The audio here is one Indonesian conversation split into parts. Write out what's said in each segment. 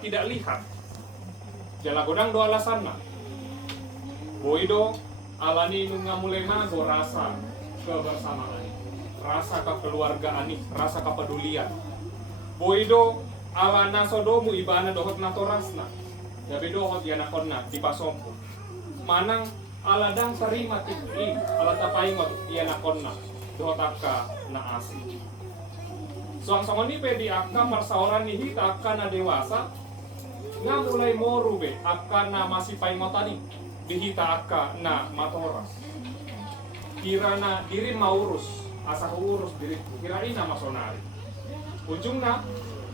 tidak lihat. Jala godang do alasanna. Boido alani nu ngamulena go rasa kebersamaan, rasa kekeluargaan, rasa kepedulian. Boido alana sodomu ibana dohot natorasna. Gabe dohot yana konna di pasompu. Manang aladang terima tiki ala tapaingot yana konna dohot akka na asi. Soang-soang ni pedi akka marsaoran ni hita akka na dewasa. Nga mulai moru be akka na masih paingotani dihita akka na matoras. Kira na diri maurus asa urus diri kira ina masonari. Ujungna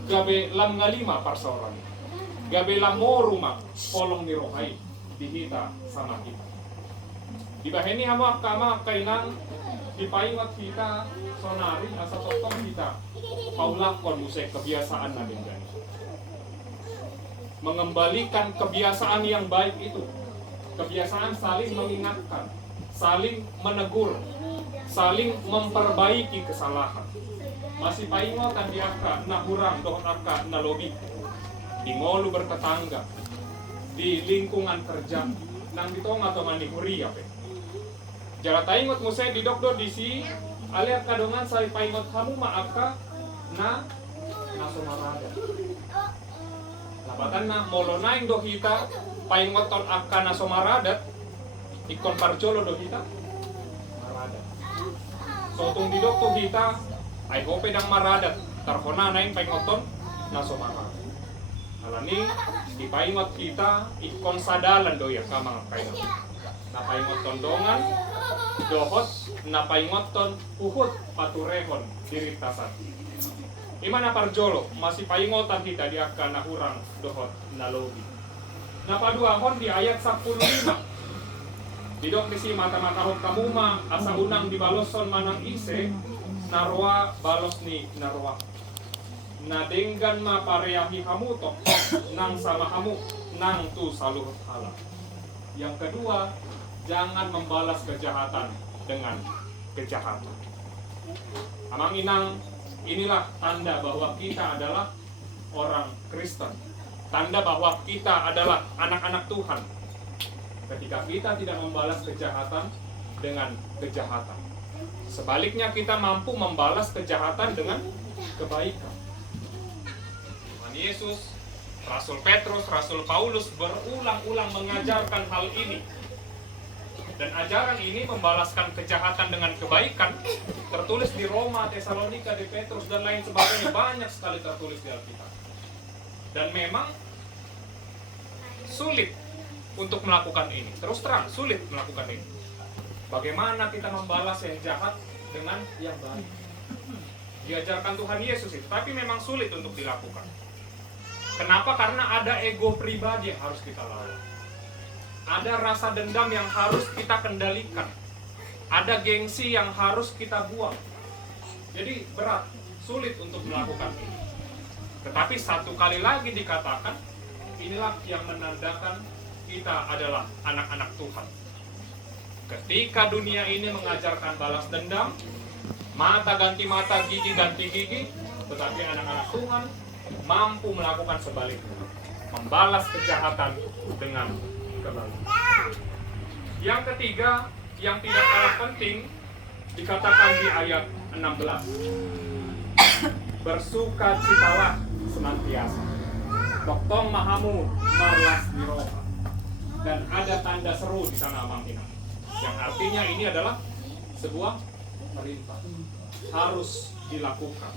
gabe lam ngalima parsaoran. Gabe lam moru mak polong ni rohai dihita sama kita. Dibaheni hama akka kainang dipaingot kita sonari asa totong kita paulakon musik kebiasaan na dengan mengembalikan kebiasaan yang baik itu, kebiasaan saling mengingatkan, saling menegur, saling memperbaiki kesalahan. Masih paingotan di akka na hurang dohot akka na lobi di ngolu bertetangga di lingkungan kerja nang ditong atau mandi huri apa jara taingot musai di dokter di si alia kadongan saya paingot kamu maaka na somarada lapatan na molonaing do kita paingot ton akka na somaradat ikon parjolo do kita maradat sotung di dokter kita ay hope dang maradat tarkona naing paingoton na somaradat alani di paingot kita ikon sadalan do ya kamang paingot na paingot tondongan dohot na paingot ton uhut paturehon diritasan imana parjolo masih paingotan kita di akka na hurang dohot na lobi na paduahon di ayat 15 didok di si mata-matahot kamuma asa unang di baloson manang ise narwa balos ni narwa na denggan ma pareahi hamu to nang sama hamu nang tu saluh hala. Yang kedua, jangan membalas kejahatan dengan kejahatan. Amang inang, inilah tanda bahwa kita adalah orang Kristen. Tanda bahwa kita adalah anak-anak Tuhan. Ketika kita tidak membalas kejahatan dengan kejahatan. Sebaliknya kita mampu membalas kejahatan dengan kebaikan. Yesus, Rasul Petrus, Rasul Paulus berulang-ulang mengajarkan hal ini. Dan ajaran ini membalaskan kejahatan dengan kebaikan tertulis di Roma, Tesalonika, di Petrus dan lain sebagainya, banyak sekali tertulis di Alkitab. Dan memang sulit untuk melakukan ini. Terus terang sulit melakukan ini. Bagaimana kita membalas yang jahat dengan yang baik? Diajarkan Tuhan Yesus itu, tapi memang sulit untuk dilakukan. Kenapa? Karena ada ego pribadi yang harus kita lawan. Ada rasa dendam yang harus kita kendalikan. Ada gengsi yang harus kita buang. Jadi berat, sulit untuk melakukan ini. Tetapi satu kali lagi dikatakan, inilah yang menandakan kita adalah anak-anak Tuhan. Ketika dunia ini mengajarkan balas dendam, mata ganti mata, gigi ganti gigi, tetapi anak-anak Tuhan mampu melakukan sebaliknya, membalas kejahatan dengan kebaikan. Yang ketiga, yang tidak kalah penting, dikatakan di ayat 16, bersukacitalah senantiasa, doktong mahamu marlas diroha. Dan ada tanda seru di sana Amang Inang, yang artinya ini adalah sebuah perintah, harus dilakukan.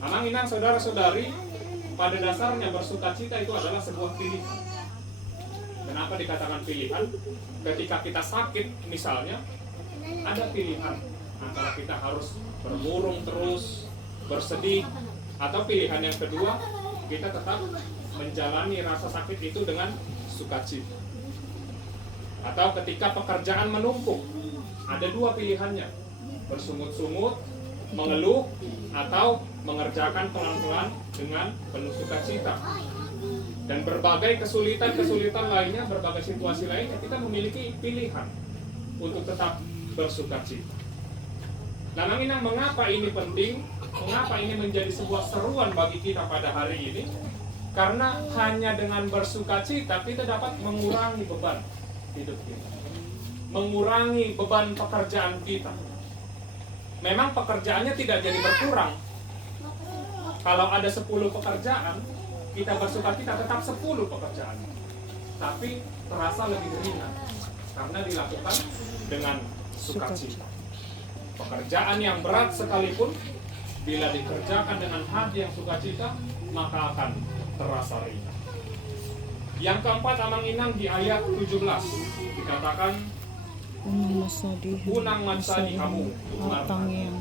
Amang Inang, saudara-saudari, pada dasarnya bersukacita itu adalah sebuah pilihan. Kenapa dikatakan pilihan? Ketika kita sakit misalnya, ada pilihan antara kita harus bermurung terus, bersedih, atau pilihan yang kedua, kita tetap menjalani rasa sakit itu dengan sukacita. Atau ketika pekerjaan menumpuk, ada dua pilihannya, bersungut-sungut, mengeluh, atau mengerjakan pelan-pelan dengan penuh sukacita. Dan berbagai kesulitan-kesulitan lainnya, berbagai situasi lainnya, kita memiliki pilihan untuk tetap bersukacita. Nah, Manginang, mengapa ini penting? Mengapa ini menjadi sebuah seruan bagi kita pada hari ini? Karena hanya dengan bersukacita kita dapat mengurangi beban hidup kita, mengurangi beban pekerjaan kita. Memang pekerjaannya tidak jadi berkurang. Kalau ada 10 pekerjaan, kita bersukacita tetap 10 pekerjaan, tapi terasa lebih ringan karena dilakukan dengan sukacita. Pekerjaan yang berat sekalipun, bila dikerjakan dengan hati yang sukacita, maka akan terasa ringan. Yang keempat, amang-inang di ayat 17 dikatakan unang matsadi kamu Tangyang.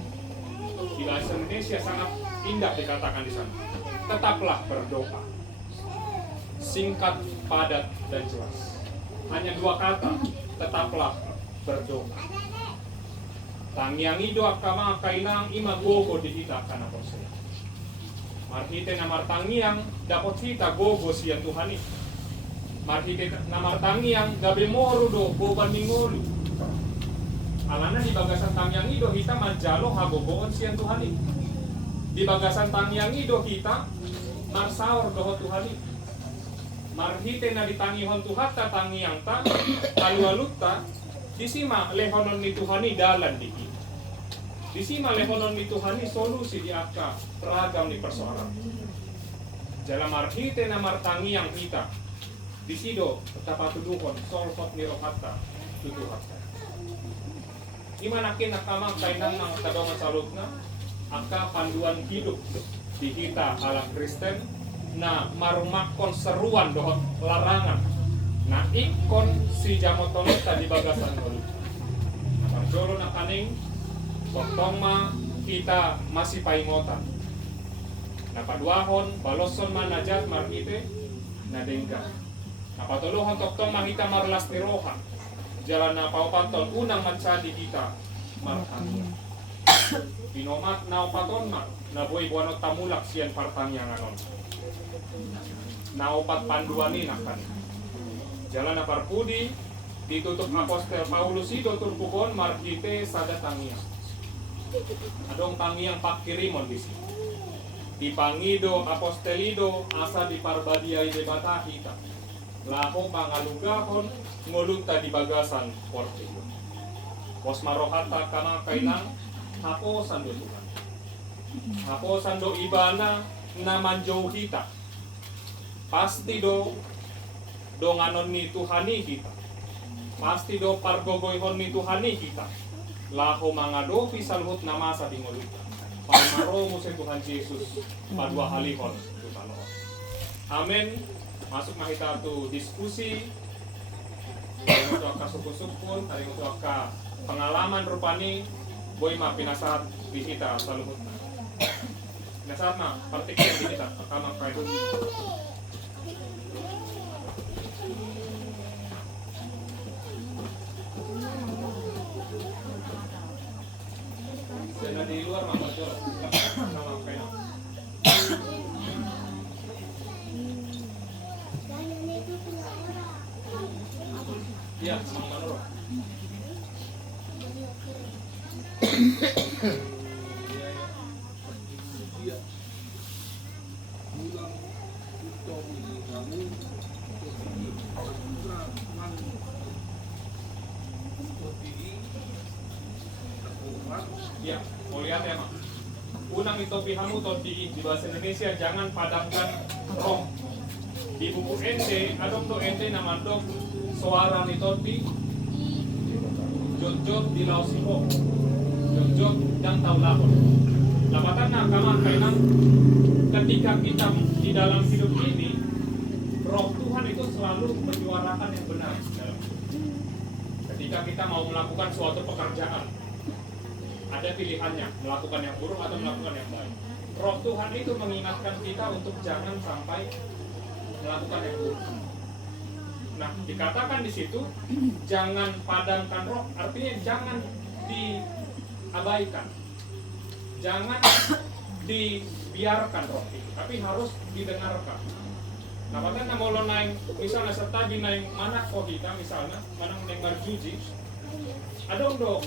di bahasa Indonesia sangat indah dikatakan di sana. Tetaplah berdoa. Singkat, padat, dan jelas. Hanya 2 kata, tetaplah berdoa. Tangyang ido akama kainang ima gogo di hita kana posya. Marhite namar tangyang dapat hita gogo siya Tuhani. Marhite namar tangyang gabe moru do goban mingolu. Alana di bagasan tangyang ido hita majalo hagogoon siya Tuhani. Di bagasan tangyang ido hita marsaor doho Tuhani. Marhite na ditangihon Tuhata tangyang ta alualutta disima lehonon ni Tuhani dalan di kita. Disima lehonon ni Tuhani solusi di akka ragam ni persoalan. Jalan marhite na martangi yang kita. Disido tapatuduhon solvot ni rohata tutuhata. Imanakin nakama kainang ng kadongan salutna akka panduan hidup di kita alam Kristen na marumakon seruan dohon larangan na ikon si jamotoneta di bagasan dulu. Parjolo na kaning toktong ma kita masih paingotan. Napaduahon baloson man najat marhite na dengka. Napatuluhon toktong ma kita marlas ni roha. Jalan na paupanton unang matsadi kita marhan. Pinomat na upaton ma na boy buano tamulak siyan partang yang anon. Na upat panduani nakan. Jalan na parpudi ditutup Apostel Paulus itu turpukon marhite sada tangiang. Adong tangiang pakirimon di sini. Dipangido apostelido asa diparbadiai debata kita. Laho pangalugahon ngolunta di bagasan portigo. Pos marohata kana kainang haposan do Tuhan. Haposan do ibana namanjou kita. Pasti do nganon ni Tuhani kita. Pasti do pargogoyhon ni Tuhani kita. Laho mga do pisalhut na masa dingoluta. Pamaro mo si Tuhan Yesus padua halihon tutanoon. Amen. Masuk mahita tu diskusi. Hari itu akka suku-sukun, hari itu akka pengalaman rupani boy ma pinasahat di kita saluhut. Pinasahat na partikel di kita pertama kaitu. Sena di luar mama jol sama kayak iya sama manur ya, mau lihat ya mak. Unang itu pihamu di bahasa Indonesia jangan padamkan roh. Di buku ente, adong do ente nama dok suara ni todi jod di lausiko, jod yang tahu lakon. Lapatan na kama kainang ketika kita di dalam hidup ini, roh Tuhan itu selalu menyuarakan yang benar dalam hidup. Ketika kita mau melakukan suatu pekerjaan, ada pilihannya, melakukan yang buruk atau melakukan yang baik. Roh Tuhan itu mengingatkan kita untuk jangan sampai melakukan yang buruk. Nah, dikatakan di situ jangan padamkan roh, artinya jangan diabaikan. Jangan dibiarkan roh itu, tapi harus didengarkan. Nah, makanya mau naik misalnya serta binaing mana kok kita misalnya, mana naik marjuji, ada dong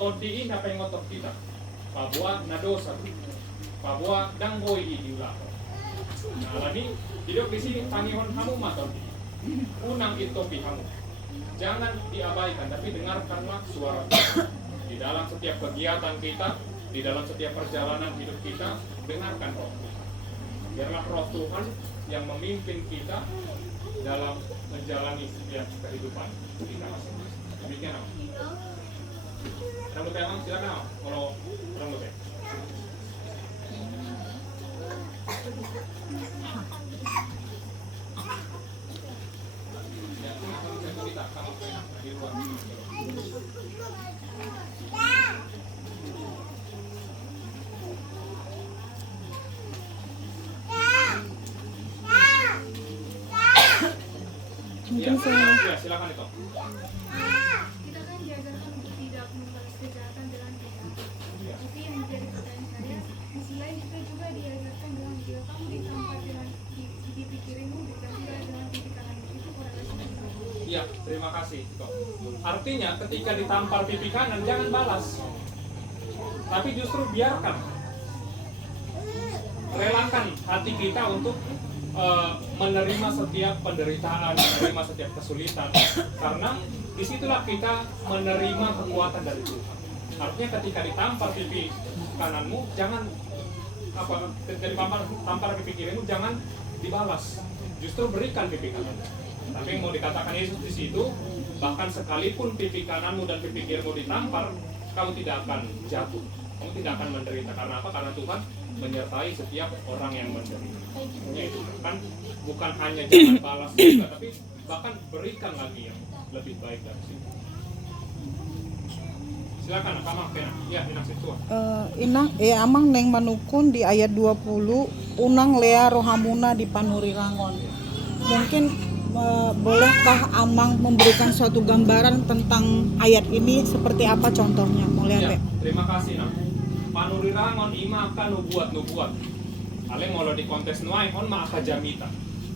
todiin apa yang ngotot kita, pabua na dosa, pabua danggoy diulah. Nah, lagi hidup di sini tangihon kamu atau unang itu pihamu. Jangan diabaikan, tapi dengarkanlah suara Tuhan. Di dalam setiap kegiatan kita, di dalam setiap perjalanan hidup kita, dengarkan Roh Tuhan. Biarlah Roh Tuhan yang memimpin kita dalam menjalani setiap kehidupan kita masing-masing. Demikian Om. Rambut ya Om, silakan Om. Kalau rambut ya. Ya, kamu saya kita kamu di luar. Mungkin saya Ya, silakan itu. Kita kan diajarkan untuk tidak membalas kejahatan dengan kejahatan. Ya. Tapi yang menjadi pertanyaan saya, di sisi lain kita juga diajarkan dengan jika kamu ditampar dengan pipi kirimu dan tidak dengan pipi kananmu, itu korelasinya gimana? Iya, terima kasih. Artinya ketika ditampar pipi kanan jangan balas, tapi justru biarkan, relakan hati kita untuk menerima setiap penderitaan, menerima setiap kesulitan, karena disitulah kita menerima kekuatan dari Tuhan. Artinya ketika ditampar pipi kananmu, jangan ketika ditampar pipi kirimu jangan dibalas, justru berikan pipi kanan. Tapi yang mau dikatakan Yesus di situ, bahkan sekalipun pipi kananmu dan pipi kirimu ditampar, kamu tidak akan jatuh, kamu tidak akan menderita. Karena apa? Karena Tuhan menyertai setiap orang yang menderita. Itu kan bukan hanya jangan balas juga, tapi bahkan berikan lagi yang lebih baik dari situ. Silakan, Kamang Pena. Ya, Inang Situa. inang amang neng manukun di ayat 20 unang lea rohamuna di Panuri Rangon. Mungkin bolehkah Amang memberikan suatu gambaran tentang ayat ini seperti apa contohnya? Mau lihat Ya, terima kasih Nak. Panuri Rangon ima akan nubuat. Ale molo di kontes nuai on ma aka jamita.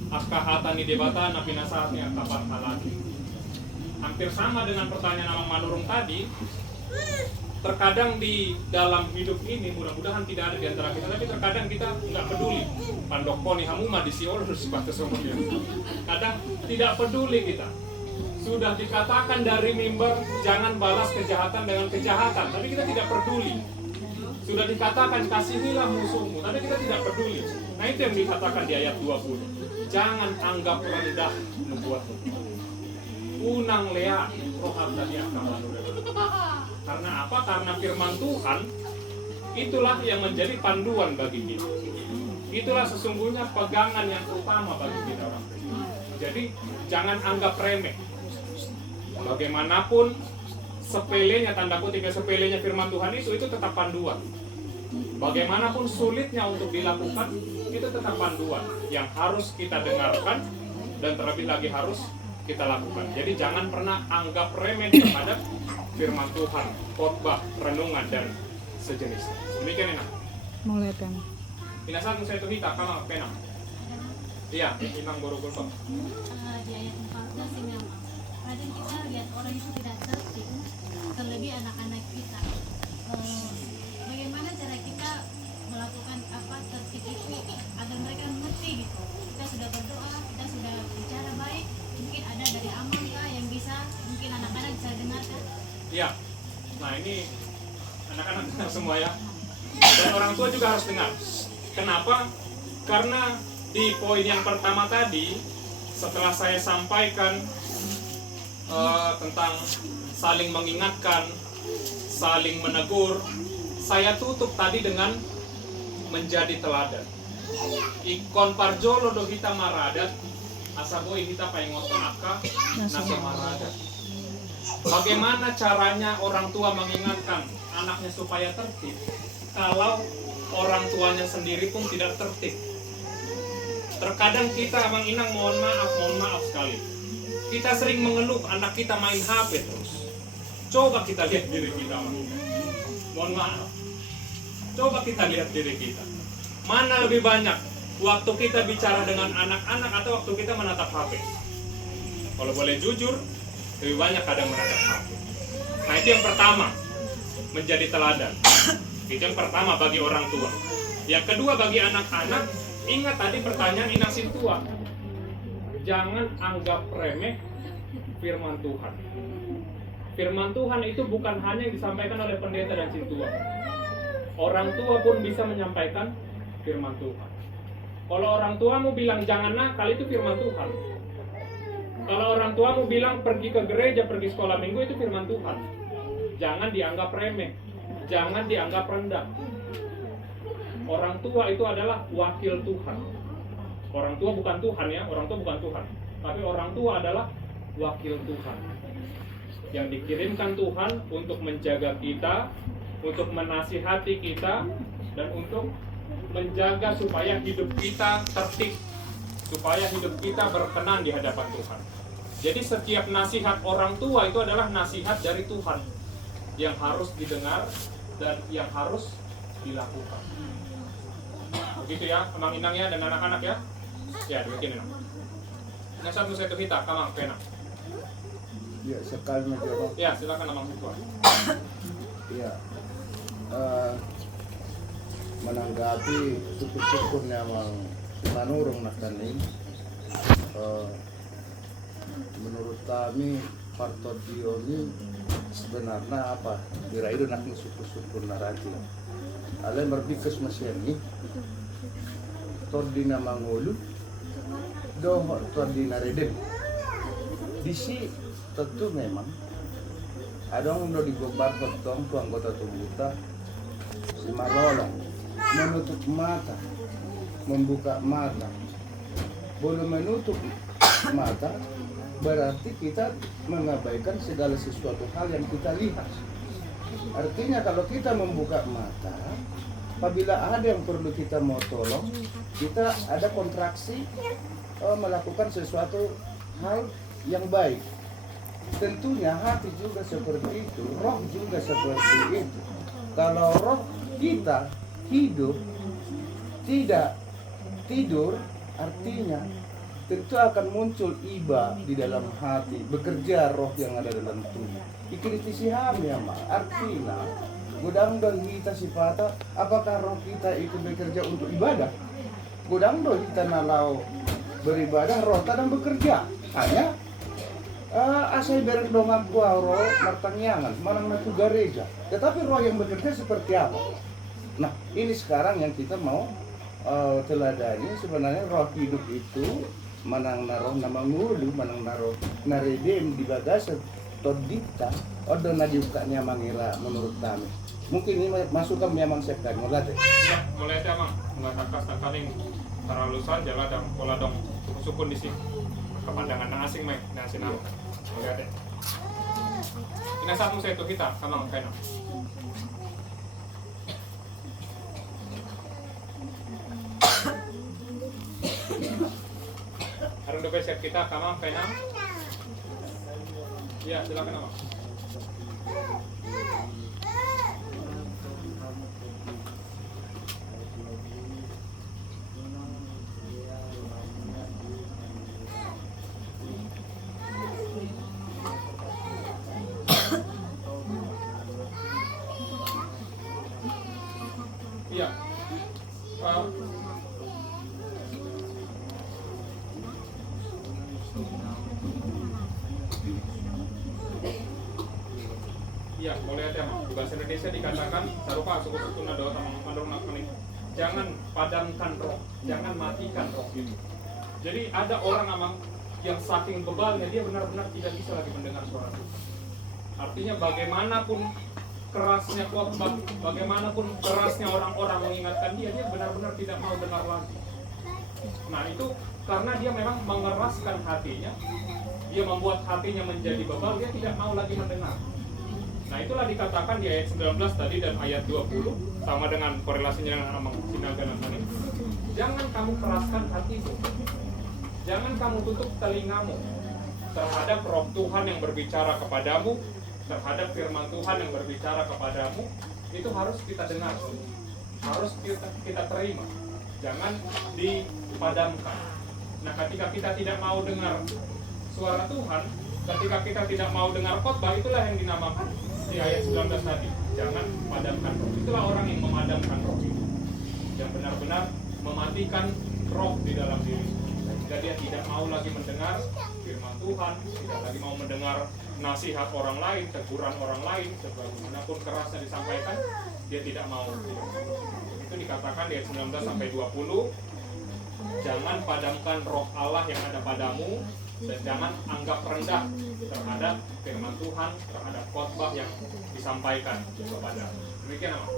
Aka hata ni debata na pinasahati aka parhalati. Hampir sama dengan pertanyaan Amang Manurung tadi. Terkadang di dalam hidup ini, mudah-mudahan tidak ada di antara kita, tapi terkadang kita nggak peduli. Pandokoni hamuma di Siol harus batas umumnya. Kadang tidak peduli kita. Sudah dikatakan dari mimbar jangan balas kejahatan dengan kejahatan, tapi kita tidak peduli. Sudah dikatakan kasihilah musuhmu, tapi kita tidak peduli. Nah itu yang dikatakan di ayat 20. Jangan anggap rendah nubuatmu. Unang lea rohat tadi akan. Karena apa? Karena firman Tuhan itulah yang menjadi panduan bagi kita. Itulah sesungguhnya pegangan yang utama bagi kita orang Kristen. Jadi jangan anggap remeh. Bagaimanapun sepelenya, tanda kutip sepelenya firman Tuhan itu tetap panduan. Bagaimanapun sulitnya untuk dilakukan, itu tetap panduan yang harus kita dengarkan dan terlebih lagi harus kita lakukan. Jadi jangan pernah anggap remeh terhadap firman Tuhan, khotbah, renungan dan sejenisnya. Demikian enak. Mau lihat yang Minasan saya tuh hita kalau pena. Iya, imang borogol Pak. Di ayat 14 ini memang kadang kita lihat orang itu tidak tertib, terlebih anak-anak kita. Bagaimana cara kita melakukan tertib itu agar mereka mengerti gitu. Kita sudah berdoa, kita sudah bicara baik, mungkin ada dari Amang kah yang bisa, mungkin anak-anak bisa dengarkan. Iya. Nah ini anak-anak dengar semua ya. Dan orang tua juga harus dengar. Kenapa? Karena di poin yang pertama tadi, setelah saya sampaikan tentang saling mengingatkan, saling menegur, saya tutup tadi dengan menjadi teladan. Ikon parjolo do hita maradat, asaboi hita paingoton aka nasa maradat. Bagaimana caranya orang tua mengingatkan anaknya supaya tertib kalau orang tuanya sendiri pun tidak tertib? Terkadang kita Amang Inang mohon maaf sekali. Kita sering mengeluh anak kita main HP terus. Coba kita lihat diri kita Amang Inang. Mohon maaf. Coba kita lihat diri kita. Mana lebih banyak waktu kita bicara dengan anak-anak atau waktu kita menatap HP? Kalau boleh jujur, lebih banyak kadang menatap HP. Nah itu yang pertama, menjadi teladan. Itu yang pertama bagi orang tua. Yang kedua bagi anak-anak, Ingat tadi pertanyaan Inang Sintua. Jangan anggap remeh firman Tuhan. Firman Tuhan itu bukan hanya yang disampaikan oleh pendeta dan Sintua. Orang tua pun bisa menyampaikan firman Tuhan. Kalau orang tuamu bilang jangan nakal, itu firman Tuhan. Kalau orang tuamu bilang pergi ke gereja, pergi sekolah minggu, itu firman Tuhan. Jangan dianggap remeh, jangan dianggap rendah. Orang tua itu adalah wakil Tuhan. Orang tua bukan Tuhan ya, orang tua bukan Tuhan. Tapi orang tua adalah wakil Tuhan. Yang dikirimkan Tuhan untuk menjaga kita, untuk menasihati kita, dan untuk menjaga supaya hidup kita tertib, supaya hidup kita berkenan di hadapan Tuhan. Jadi setiap nasihat orang tua itu adalah nasihat dari Tuhan yang harus didengar dan yang harus dilakukan. Begitu ya, Emang Inang ya dan anak-anak ya. Ya, demikian Inang. Nah, satu saya kita, Kamang Pena. Ya, sekali menjawab. Ya, silakan Amang Sintua. Ya, menanggapi syukur-syukur yang manurung nakani, menurut kami Parto Dioni sebenarnya apa? Diraido nak syukur-syukur narati. Alai berbikas masyani, tordina mangulu, doh tordina reden. Disi tentu memang ada orang udah digobar potong tuh anggota tubuh kita si malolong menutup mata, membuka mata. Belum menutup mata berarti kita mengabaikan segala sesuatu hal yang kita lihat. Artinya kalau kita membuka mata, apabila ada yang perlu kita mau tolong, kita ada kontraksi melakukan sesuatu hal yang baik. Tentunya hati juga seperti itu, roh juga seperti itu. Kalau roh kita hidup tidak tidur, artinya tentu akan muncul iba di dalam hati, bekerja roh yang ada dalam tubuh. Ikritisi ya mak, artinya gudang dong kita sifata, apakah roh kita itu bekerja untuk ibadah? Gudang dong kita nalau beribadah, roh kadang bekerja. Hanya asal bereng dongak gua roh martangyangan, manang natu gereja. Tetapi roh yang bekerja seperti apa? Nah, ini sekarang yang kita mau teladani. Sebenarnya roh hidup itu manang naroh nama ngulu, manang naroh naredem di bagasa todita, odo na diukanya mangira menurut kami. Mungkin ini masukkan memang sekali mulai. Ya, mulai aja Mang, mulai kakas takaling taralusan jalan dan pola dong sukun di sini. Kepandangan nang asing mai, nang sinau. Lihat deh. Ini satu saya tuh kita sama Kena. Harus udah siap kita sama Kena. Ya, silakan Abang. Iya. Iya, boleh aja Mak. Di bahasa Indonesia dikatakan sarupa suku-suku nado sama mandor nakani. Jangan padamkan roh, jangan matikan roh itu. Jadi ada orang Amang yang saking bebalnya dia benar-benar tidak bisa lagi mendengar suara Tuhan. Artinya bagaimanapun kerasnya khotbah, bagaimanapun kerasnya orang-orang mengingatkan dia, dia benar-benar tidak mau dengar lagi. Nah itu karena dia memang mengeraskan hatinya, dia membuat hatinya menjadi bebal, dia tidak mau lagi mendengar. Nah itulah dikatakan di ayat 19 tadi dan ayat 20 sama dengan korelasinya dengan Amang Sinaga tadi. Jangan kamu keraskan hatimu, jangan kamu tutup telingamu terhadap roh Tuhan yang berbicara kepadamu, terhadap firman Tuhan yang berbicara kepadamu. Itu harus kita dengar, harus kita terima, jangan dipadamkan. Nah ketika kita tidak mau dengar suara Tuhan, ketika kita tidak mau dengar khotbah, itulah yang dinamakan di ayat 19 tadi, jangan padamkan roh. Itulah orang yang memadamkan roh itu, yang benar-benar mematikan roh di dalam diri. Sehingga dia tidak mau lagi mendengar firman Tuhan, tidak lagi mau mendengar nasihat orang lain, teguran orang lain, sebagaimanapun kerasnya disampaikan, dia tidak mau. Itu dikatakan di ayat 19 sampai 20, jangan padamkan roh Allah yang ada padamu, dan jangan anggap rendah terhadap firman Tuhan, terhadap khotbah yang disampaikan kepadamu. Demikian apa?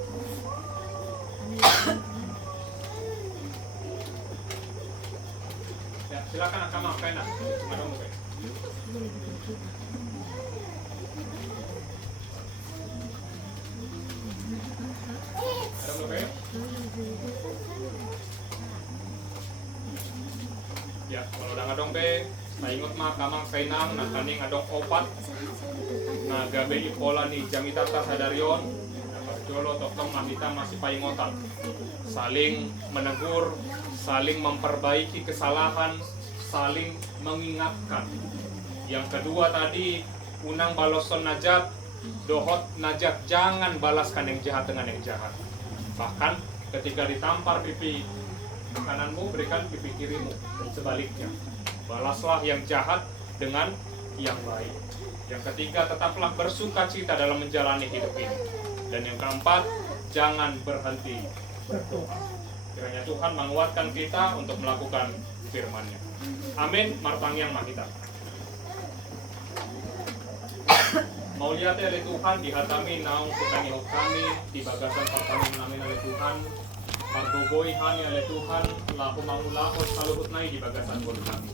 Ya, silakan Akama pena. Ada mungkin. Ada mungkin? Ya, kalau udah ngadong pe, nah ingat mah kamang kainang, nah kaning ngadong opat, nah gabe ipola ni jamitata sadarion, nah parjolo toktong mamita masih paingotan, saling menegur, saling memperbaiki kesalahan, saling mengingatkan. Yang kedua tadi, unang baloson najat, dohot najat, jangan balaskan yang jahat dengan yang jahat. Bahkan ketika ditampar pipi kananmu, berikan pipi kirimu, dan sebaliknya. Balaslah yang jahat dengan yang baik. Yang ketiga, tetaplah bersuka cita dalam menjalani hidup ini. Dan yang keempat, jangan berhenti berdoa. Kiranya Tuhan menguatkan kita untuk melakukan firman-Nya. Amin. Martangyang makita. Mau lihat oleh Tuhan, dihatami naung kutangi kami, di bagasan pertama namin oleh Tuhan, pargogoy hani oleh Tuhan, laku mangulakot saluhut nai di bagasan bolu kami.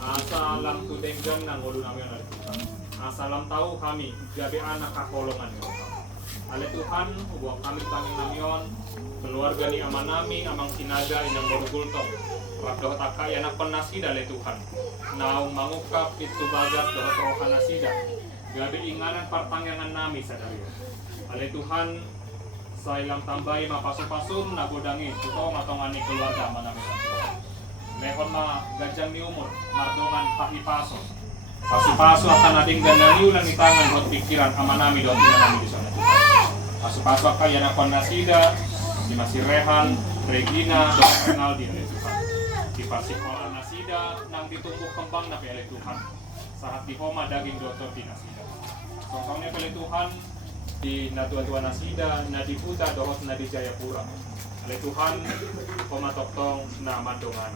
Asalam tudenggan nang bolu namin oleh Tuhan. Asalam tahu kami, gabi anak kakolongan nyo. Oleh Tuhan, buang kami tanging namion, keluarga ni amanami, amang sinaga inang bolu gultong. Rabdoh takai anak penasida oleh Tuhan. Naung mangukap itu bagas dohot rohan nasida. Gabi inganan partangyangan nami sadari. Ale Tuhan, sa ilang tambay mapasum-pasum nagodangi tutong atongani keluarga manami sa Tuhan. Mehon ma gajang ni umur, mardongan pahipaso. Pasu-pasu akan ading gandaniw lang itangan hot pikiran amanami doon tinanami di sana Tuhan. Pasu-pasu akan yan akon nasida, di Masirehan, Regina, doon Rinaldi ale Tuhan. Di Pasikolan nasida, nang ditumbuk kembang na ale Tuhan. Saat di Homa daging doktor di nasida. Songkongnya pala Tuhan di Natua-tua nasida, na di Puta dohot na di Jayapura. Ale Tuhan, Homatoktong na mandongan.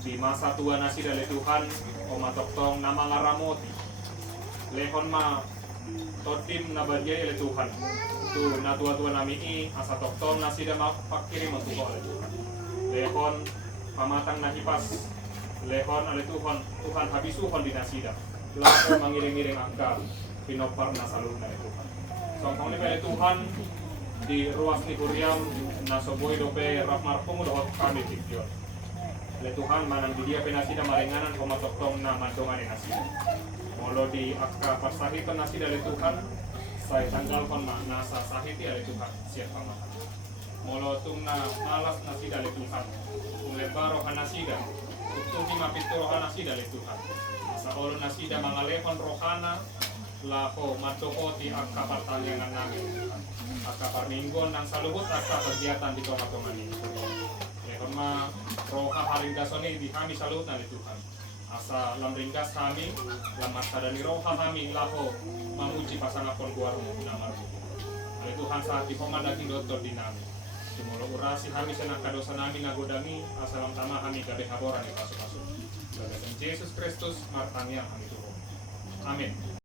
Di masa tua nasida ale Tuhan, Homatoktong na mga ramoti. Lehon ma totim na badyay ale Tuhan. Tu natua-tua nami asa toktong nasida mapakirim ang tuko ale Tuhan. Lehon pamatang nahipas. Lehon ale Tuhan habisuhon di nasida. Lalu mengiring-iring angka pinopar na salud na Tuhan. So kung ni Tuhan di ruas ni Kuriam nasoboy dope Rahmar Pungu dohot kami tikyon. Le Tuhan manang di dia penasida maringanan komatoktong na mandongan ni nasida. Molo di akka pasahiton nasida le Tuhan saya tanggal kon nasa sahiti ale Tuhan siap pamahan. Molo tung na malas nasida le Tuhan. Kung lebaro kanasida tutuhi mapituro kanasida le Tuhan. Sa olo nasida mangalehon rohana lako matokoti akka pertandingan namin akka parminggon ng saluhut akka kegiatan di tonga-tonga ini. Lehon ma roha haringgasoni di kami saluhut na Tuhan. Asa lamringgas kami lamat sadani roha kami lako mamuji pasangapon guarung namarbu. Ale Tuhan saat di pemandaki doktor di nami. Sumulo urasi kami senang kadosa nami nagodami asalam tama kami gabe haboran di pasu-pasu. Dalam Yesus Kristus martanya kami turun. Amin.